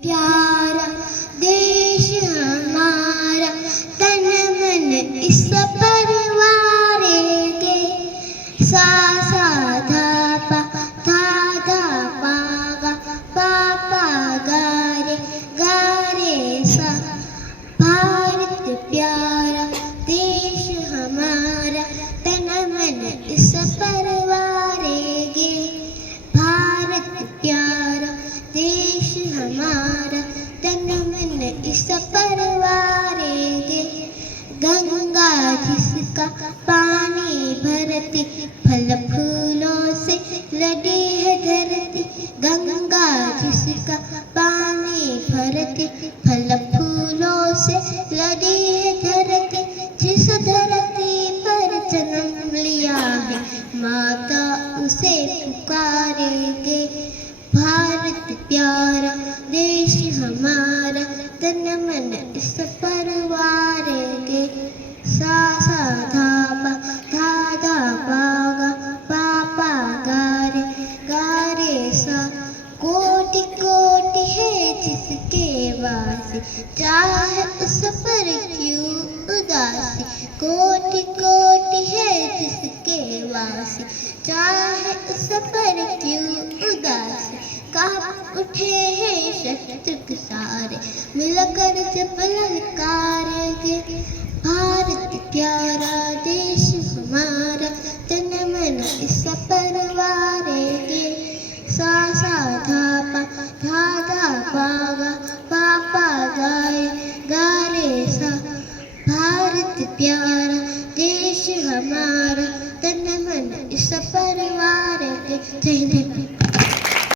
प्यारा देश हमारा, तन मन इस परवारे गे। सा सा धा पा गा पा पा गा रे सा। भारत प्यारा देश हमारा, तन मन इस परवारे गे। भारत प्यारा देश हमारा, तन मन इस परवारे गे। गंगा जिसका पानी भरती, फल फूलों से लदी है धरती। गंगा जिसका पानी भरती, फल फूलों से लदी है धरती। जिस धरती पर जन्म लिया है, माता उसे पुकारेंगे। भारत प्यारा देश हमारा, तन मन इस परवारे गे। सा सा धा पा गा पा गा रे सा। कोटि कोटि है जिसके वासी, चाहे उस पर क्यों उदासी। कोटि कोटि है जिसके वासी, चाहे उस पर क्यों उदासी। कांप उठे हैं शत्रु सारे, मिलकर जब ललकारेंगे। भारत प्यारा देश हमारा, तन मन इस परवारे गे।